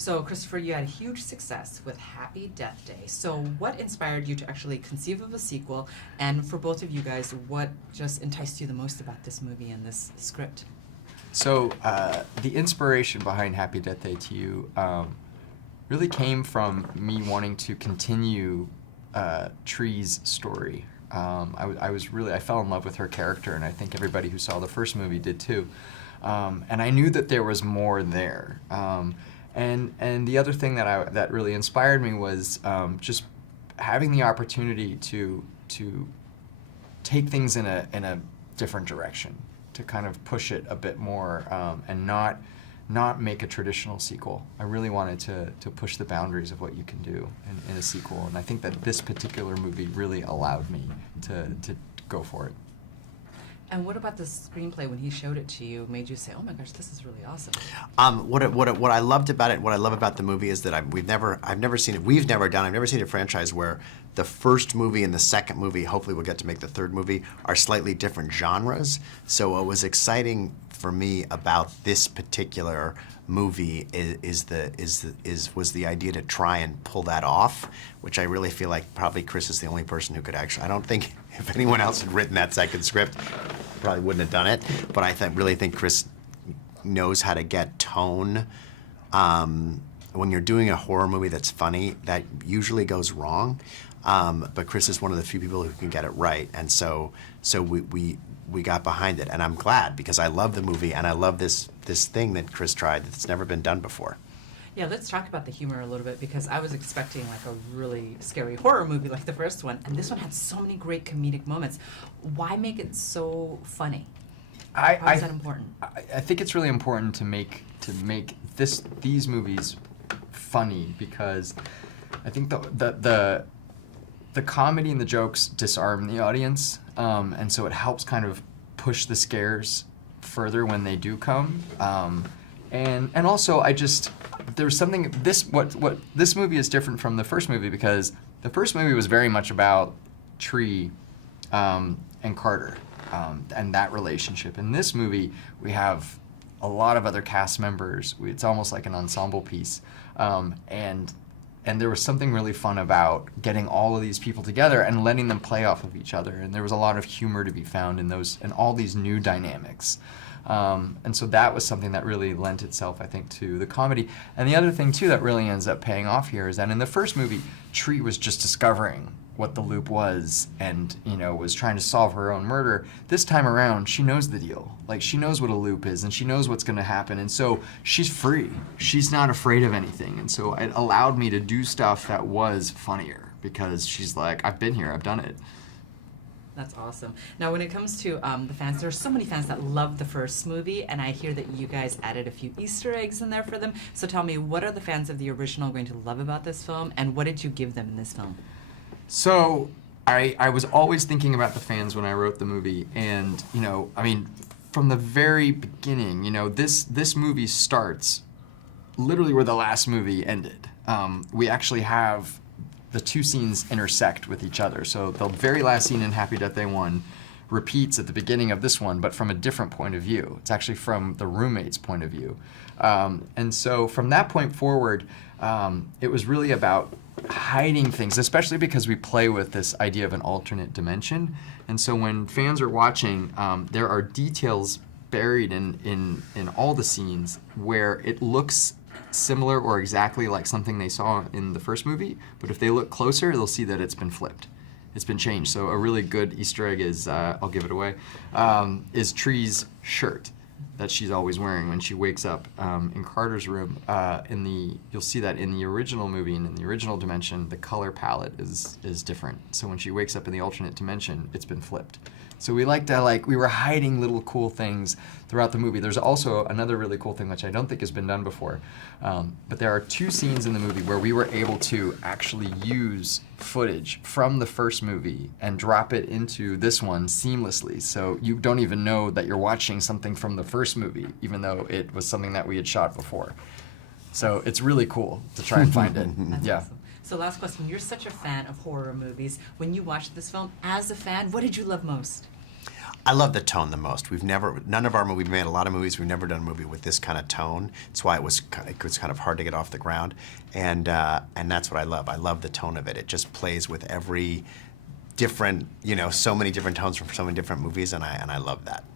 So, Christopher, you had huge success with Happy Death Day. So, what inspired you to actually conceive of a sequel? And for both of you guys, what just enticed you the most about this movie and this script? So, the inspiration behind Happy Death Day to You really came from me wanting to continue Tree's story. I fell in love with her character, and I think everybody who saw the first movie did too. And I knew that there was more there. And the other thing that really inspired me was just having the opportunity to take things in a different direction, to kind of push it a bit more, and not make a traditional sequel. I really wanted to push the boundaries of what you can do in a sequel, and I think that this particular movie really allowed me to go for it. And what about the screenplay, when he showed it to you, made you say, "Oh my gosh, this is really awesome"? What I loved about it, what I love about the movie is that I've never seen it. I've never seen a franchise where the first movie and the second movie, hopefully we'll get to make the third movie, are slightly different genres. So what was exciting for me about this particular movie was the idea to try and pull that off, which I really feel like probably Chris is the only person who could actually. I don't think if anyone else had written that second script, probably wouldn't have done it. But I really think Chris knows how to get tone. When you're doing a horror movie that's funny, that usually goes wrong. But Chris is one of the few people who can get it right, and so we got behind it, and I'm glad because I love the movie and I love this thing that Chris tried that's never been done before. Yeah, let's talk about the humor a little bit, because I was expecting like a really scary horror movie like the first one, and this one had so many great comedic moments. Why make it so funny? Why is that important? I think it's really important to make these movies funny, because I think the comedy and the jokes disarm the audience, and so it helps kind of push the scares further when they do come. And also, there's something, what this movie is different from the first movie, because the first movie was very much about Tree and Carter, and that relationship. In this movie, we have a lot of other cast members. It's almost like an ensemble piece, and there was something really fun about getting all of these people together and letting them play off of each other. And there was a lot of humor to be found in all these new dynamics. And so that was something that really lent itself, I think, to the comedy. And the other thing, too, that really ends up paying off here is that in the first movie, Tree was just discovering what the loop was and, was trying to solve her own murder. This time around, she knows the deal. Like, she knows what a loop is, and she knows what's going to happen. And so she's free. She's not afraid of anything. And so it allowed me to do stuff that was funnier, because she's like, I've been here, I've done it. That's awesome. Now, when it comes to the fans, there are so many fans that love the first movie, and I hear that you guys added a few Easter eggs in there for them. So tell me, what are the fans of the original going to love about this film, and what did you give them in this film? So I was always thinking about the fans when I wrote the movie, and from the very beginning, this movie starts literally where the last movie ended. We actually have the two scenes intersect with each other. So the very last scene in Happy Death Day 1 repeats at the beginning of this one, but from a different point of view. It's actually from the roommate's point of view. And so from that point forward, it was really about hiding things, especially because we play with this idea of an alternate dimension. And so when fans are watching, there are details buried in all the scenes where it looks similar or exactly like something they saw in the first movie, but if they look closer, they'll see that it's been flipped. It's been changed. So a really good Easter egg is, I'll give it away, is Tree's shirt that she's always wearing when she wakes up in Carter's room. You'll see that in the original movie and in the original dimension, the color palette is different. So when she wakes up in the alternate dimension, it's been flipped. So we were hiding little cool things throughout the movie. There's also another really cool thing, which I don't think has been done before, but there are two scenes in the movie where we were able to actually use footage from the first movie and drop it into this one seamlessly. So you don't even know that you're watching something from the first movie, even though it was something that we had shot before. So it's really cool to try and find it. Yeah. Awesome. So last question, you're such a fan of horror movies. When you watched this film, as a fan, what did you love most? I love the tone the most. None of our movies, we've made a lot of movies, we've never done a movie with this kind of tone. That's why it was kind of hard to get off the ground. And that's what I love. I love the tone of it. It just plays with every different, so many different tones from so many different movies, and I love that.